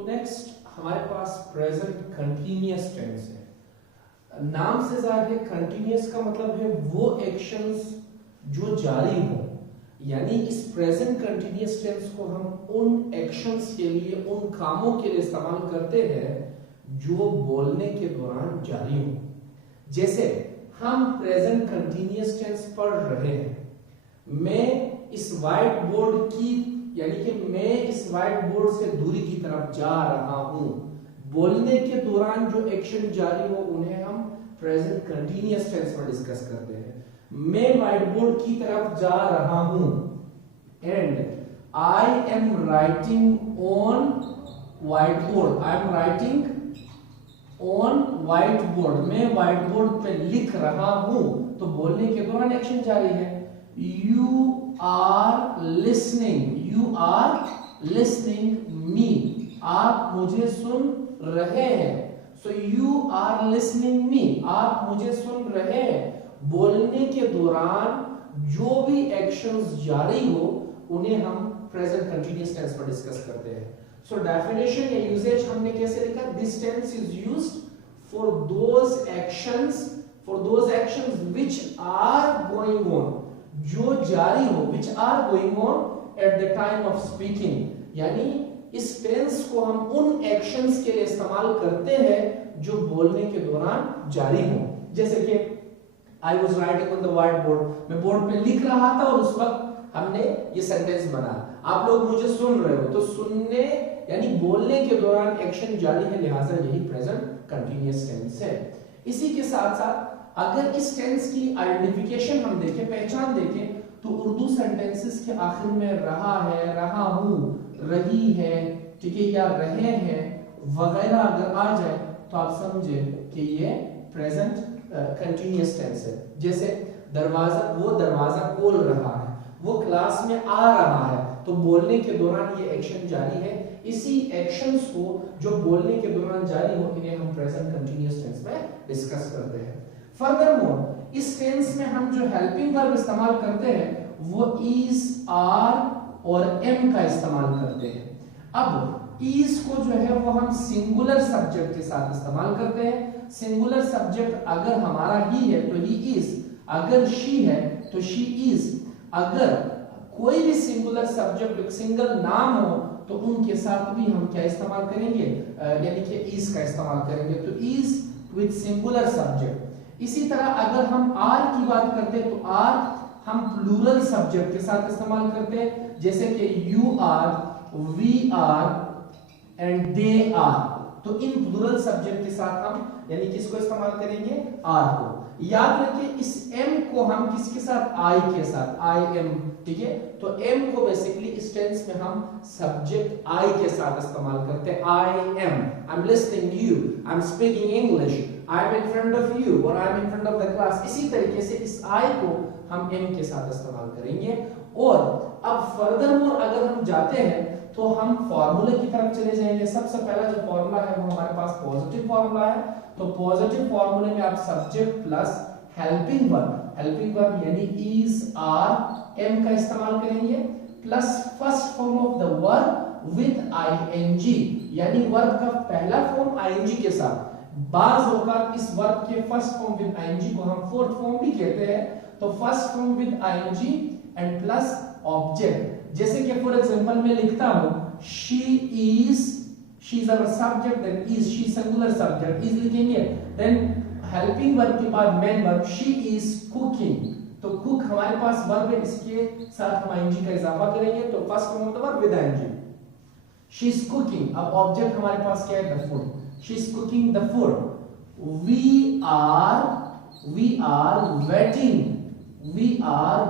तो नेक्स्ट हमारे पास present continuous tense है। नाम से जाहिर है कंटिन्यूअस का मतलब है वो एक्शंस जो जारी हो, यानी इस प्रेजेंट कंटिन्यूअस टेंस को हम उन एक्शंस के लिए, उन कामों के लिए इस्तेमाल करते हैं जो बोलने के दौरान जारी हो। जैसे हम प्रेजेंट कंटिन्यूअस टेंस पढ़ रहे हैं, मैं इस व्हाइट बोर्ड की, यानी कि मैं इस व्हाइट बोर्ड से दूरी की तरफ जा रहा हूं। बोलने के दौरान जो एक्शन जारी हो उन्हें हम प्रेजेंट कंटिन्यूअस टेंस में डिस्कस करते हैं। मैं व्हाइट बोर्ड की तरफ जा रहा हूं and I am writing on white board. I am writing on white board, मैं व्हाइट बोर्ड पे लिख रहा हूं, तो बोलने के दौरान एक्शन जारी है। You are listening, you are listening me, आप मुझे सुन रहे हैं। So you are listening me, आप मुझे सुन रहे हैं। बोलने के दौरान जो भी एक्शंस जारी हो उन्हें हम प्रेजेंट कंटिन्यूअस टेंस पर डिस्कस करते हैं। सो डेफिनेशन या यूसेज हमने कैसे लिखा? This tense is used for those actions which are going on, जो जारी हो, which are going on at the time of speaking, यानी इस टेंस को हम उन एक्शंस के लिए इस्तेमाल करते हैं जो बोलने के दौरान जारी हो। जैसे कि I was writing on the white board, मैं बोर्ड पे लिख रहा था और उस वक्त हमने ये सेंटेंस बना। आप लोग मुझे सुन रहे हो, तो सुनने यानी बोलने के दौरान एक्शन जारी है, लिहाजा यही प्रेजेंट कंटिन्यूअस टेंस है। इसी के साथ साथ अगर इस टेंस की आइडेंटिफिकेशन हम देखें, पहचान देखें, तो उर्दू सेंटेंसेस के आखिर में रहा है, रहा हूं, रही है, ठीक है, या रहे हैं वगैरह अगर आ जाए तो आप समझे कि ये प्रेजेंट कंटिन्यूअस टेंस है। जैसे दरवाजा, वो दरवाजा खोल रहा है, वो क्लास में आ रहा है, तो बोलने के दौरान ये एक्शन जारी है। इसी एक्शंस को जो बोलने के दौरान जारी हो, इन्हें हम प्रेजेंट कंटिन्यूअस टेंस में डिस्कस करते हैं। फर्दरमोर इस टेंस में हम जो हेल्पिंग वर्ब इस्तेमाल करते हैं वो इज, आर और एम का इस्तेमाल करते हैं। अब इज को जो है वो हम सिंगुलर सब्जेक्ट के साथ इस्तेमाल करते हैं। सिंगुलर सब्जेक्ट अगर हमारा ही है तो ही इज, अगर शी है तो शी इज। अगर कोई भी सिंगुलर सब्जेक्ट, सिंगल नाम हो, तो उनके साथ भी हम क्या इस्तेमाल करेंगे, यानी कि इज का इस्तेमाल करेंगे। तो इज विद सिंगुलर सब्जेक्ट। इसी तरह अगर हम आर की बात करते हैं तो आर हम प्लूरल सब्जेक्ट के साथ इस्तेमाल करते हैं, जैसे कि you are, we are and they are. तो इन प्लूरल सब्जेक्ट के साथ हम यानी किसको इस्तेमाल करेंगे, आर को। याद रखिए इस एम को हम किसके साथ, आई के साथ, आई एम, ठीक है। तो एम को बेसिकली इस टेंस में हम सब्जेक्ट आई के साथ इस्तेमाल करते हैं। I am, I am listening you, I am speaking English, I am in front of you or I am in front of the class। इसी तरीके से इस I को हम M के साथ इस्तेमाल करेंगे। और अब फर्दरमोर अगर हम जाते हैं तो हम फॉर्मूले की तरफ चले जाएंगे। सबसे पहला जो फॉर्मूला है वो हमारे पास पॉजिटिव फॉर्मूला है। तो पॉजिटिव फॉर्मूले में आप सब्जेक्ट प्लस हेल्पिंग वर्ब यानी इज, आर, एम का इस्तेमाल करेंगे, plus first form of the verb with ING, यानी वर्ब का पहला फॉर्म आईएनजी के साथ। बाज होकर इस वर्ब के फर्स्ट फॉर्म विद आईएनजी को हम फोर्थ फॉर्म भी कहते हैं। तो first form with ING and plus object. जैसे कि फॉर एग्जांपल मैं लिखता हूं she is our subject, then is, she singular subject, is लिखेंगे, देन हेल्पिंग वर्ब के बाद main verb, she is cooking. तो कुक हमारे पास वर्ब है, इसके साथ हम आईएनजी का इजाफा करेंगे, तो first form of the verb with ING, she is cooking. अब ऑब्जेक्ट हमारे पास क्या है, the food, she is cooking the food। we are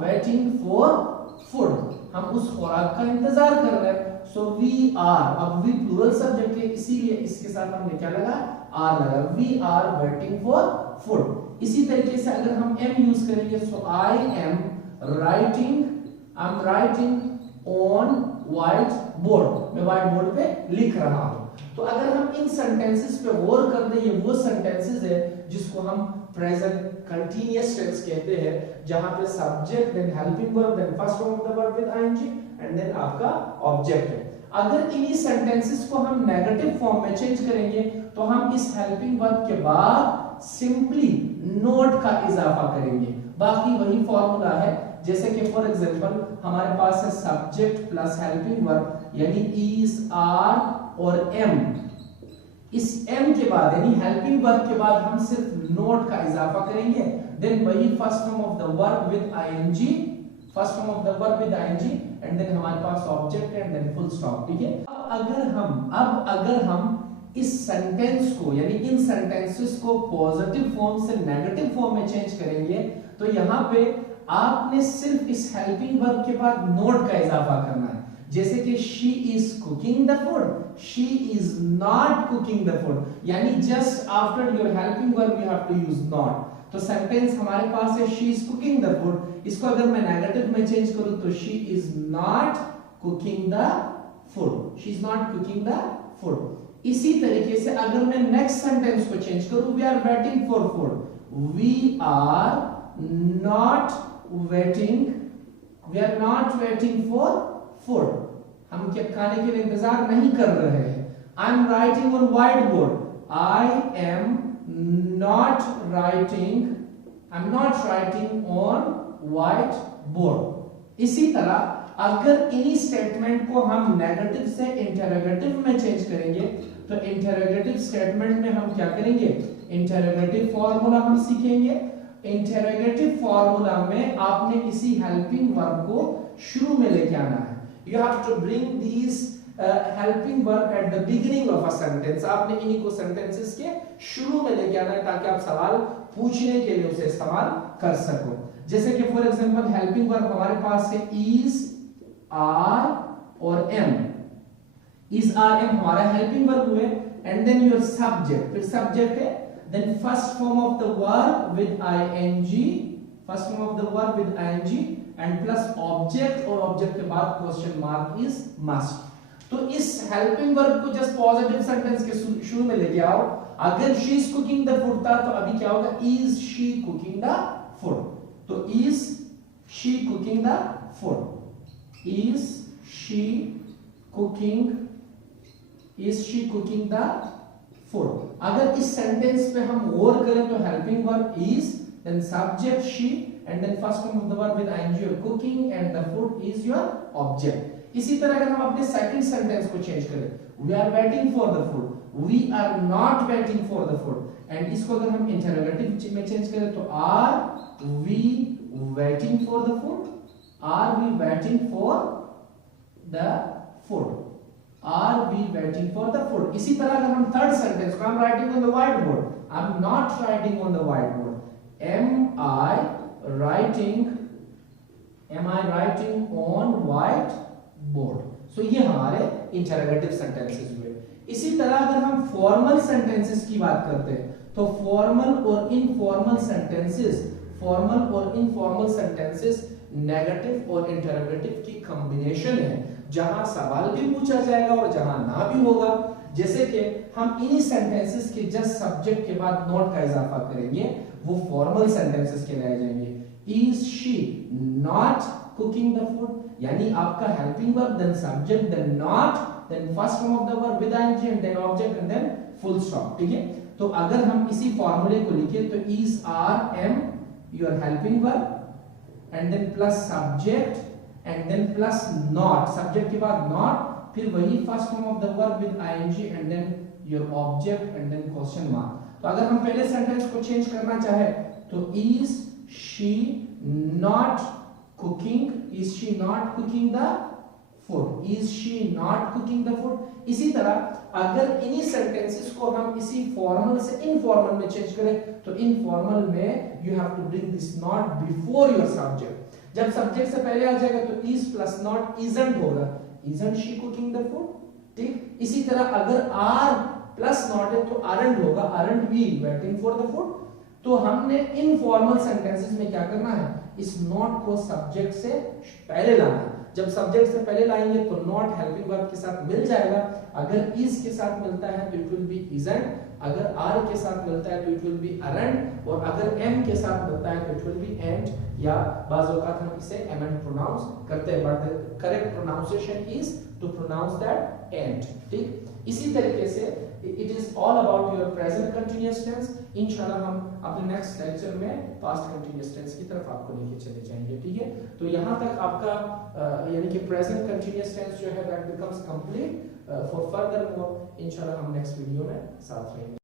waiting for food, हम उस खुराक का इंतजार कर रहे हैं। so we are, अब we प्लूरल सब्जेक्ट है इसीलिए इसके साथ हमने क्या लगा, are लगा, we are waiting for food। इसी तरीके से अगर हम am यूज करेंगे, so I am writing on white board, मैं व्हाइट बोर्ड पे लिख रहा हूं। तो अगर हम इन सेंटेंसेस पे गौर कर दें, ये वो सेंटेंसेस है जिसको हम प्रेजेंट कंटीन्यूअस टेंस कहते हैं, जहां पे subject, then helping verb, then first form of the verb with ING and then आपका ऑब्जेक्ट है। अगर इन्हीं सेंटेंसेस को हम नेगेटिव फॉर्म में चेंज करेंगे तो हम इस हेल्पिंग वर्ब के बाद सिंपली नोट का इजाफा करेंगे, बाकी वही फॉर्मूला है। जैसे कि फॉर एग्जांपल हमारे पास है सब्जेक्ट प्लस हेल्पिंग वर्ब यानी इज, आर और एम। इस एम के बाद यानी हेल्पिंग वर्ब के बाद हम सिर्फ नोट का इजाफा करेंगे, देन वही first form of the verb with ING, first form of the verb with ING and then हमारे पास object and then full stop. ठीक है, अब अगर हम इस सेंटेंस को यानी इन सेंटेंसेस को पॉजिटिव फॉर्म से नेगेटिव फॉर्म में चेंज करेंगे तो यहाँ पे आपने सिर्फ इस हेल्पिंग वर्ब के बाद नोट का इजाफा करना है। जैसे कि she is cooking the food, she is not cooking the food, यानी just after your helping verb you have to use not. तो सेंटेंस हमारे पास है she is cooking the food, इसको अगर मैं नेगेटिव में चेंज करूं तो she is not cooking the food, she is not cooking the food. इसी तरीके से अगर मैं नेक्स्ट सेंटेंस को चेंज करूं, we are waiting for food, we are not waiting, we are not waiting for food, हम क्या खाने के लिए इंतजार नहीं कर रहे हैं। I am writing on white board, I am not writing, I am not writing on white board. इसी तरह अगर इन्हीं स्टेटमेंट को हम नेगेटिव से इंटरोगेटिव में चेंज करेंगे तो इंटरोगेटिव स्टेटमेंट में हम क्या करेंगे, इंटरोगेटिव फॉर्मूला हम सीखेंगे। इंटरोगेटिव फॉर्मूला में आपने इसी हेल्पिंग वर्ब को शुरू में लेके आना है। You have to bring these helping verb at the beginning of a sentence, आपने इन्हीं को सेंटेंसेस के शुरू में लेके आना है ताकि आप सवाल पूछने के लिए उसे इस्तेमाल कर सको। जैसे कि फॉर एग्जांपल हेल्पिंग वर्ब हमारे पास है इज, आर और एम। इज, आर, एम हमारा हेल्पिंग वर्ब हुए एंड देन योर सब्जेक्ट, फिर सब्जेक्ट है, then first form of the verb with ING, first form of the verb with ING and plus object, और object के बाद question mark is must. तो इस helping verb को just positive sentence के शुरू में लेके आओ। अगर she is cooking the food था तो अभी क्या होगा, is she cooking the food, तो is she cooking the food, is she cooking, is she cooking the food। अगर इस सेंटेंस पे हम गौर करें तो helping verb is, then subject she and then first form of the verb with ing or cooking and the food is your object। इसी तरह अगर हम अपने सेकंड सेंटेंस को चेंज करें, we are waiting for the food, we are not waiting for the food and इसको अगर हम इंटरोगेटिव में चेंज करें तो are we waiting for the food, are we waiting for the food, are we waiting for the food। इसी तरह अगर हम थर्ड सेंटेंस को, I'm writing on the whiteboard, I'm not writing on the whiteboard, am I writing on whiteboard। सो ये हमारे interrogative sentences हुए। इसी तरह अगर हम फॉर्मल सेंटेंसेस की बात करते हैं तो फॉर्मल और इनफॉर्मल सेंटेंसेस, फॉर्मल और इनफॉर्मल सेंटेंसेस नेगेटिव और इंटरोगेटिव की कॉम्बिनेशन है, जहां सवाल भी पूछा जाएगा और जहां ना भी होगा। जैसे कि हम इन्हीं सेंटेंसेस के जस्ट सब्जेक्ट के बाद नॉट का इजाफा करेंगे, वो फॉर्मल सेंटेंसेस कहलाए जाएंगे। Is she not cooking the food, यानी आपका helping verb then subject then not then first form of the verb with ING and then object and then full stop. ठीक है, तो अगर हम इसी फॉर्मूले को लिखे तो is, are, am your helping verb and then plus subject and then plus not, subject के बाद not, फिर वही first form of the verb with ing and then your object and then question mark। तो अगर हम पहले sentence को change करना चाहे तो is she not cooking, is she not cooking the food, is she not cooking the food। इसी तरह अगर इन्हीं सेंटेंसेस को हम इसी फॉर्मल से इनफॉर्मल में चेंज करें तो इनफॉर्मल में you have to bring this not before your subject. जब सब्जेक्ट से पहले आ जाएगा तो इज प्लस नॉट इजंट होगा, isn't she cooking the food. ठीक, इसी तरह अगर आर प्लस नॉट है तो आरंट होगा, aren't we waiting for the food. तो हमने इनफॉर्मल सेंटेंसेस में क्या करना है, इस नॉट को सब्जेक्ट से पहले लाना है। जब सब्जेक्ट से पहले लाएंगे तो नॉट हेल्पिंग वर्ब के साथ मिल जाएगा, अगर इज के साथ मिलता है तो इट विल बी इजंट, अगर आर के साथ मिलता है तो इट विल बी अरंट, और अगर एम के साथ मिलता है तो इट विल बी एंट, या बाज़ औक़ात हम इसे एमेंट प्रोनाउंस करते हैं, but the correct pronunciation is to pronounce that ant. ठीक, इसी तरीके से it is all about your present continuous tense. इंशाल्लाह हम अपने नेक्स्ट लेक्चर में पास्ट कंटीन्यूअस टेंस की तरफ आपको लेके चले जाएंगे। ठीक है, तो यहाँ तक आपका यानी कि प्रेजेंट कंटीन्यूअस टेंस जो है that becomes complete. For further more इंशाल्लाह हम नेक्स्ट वीडियो में साथ रहेंगे।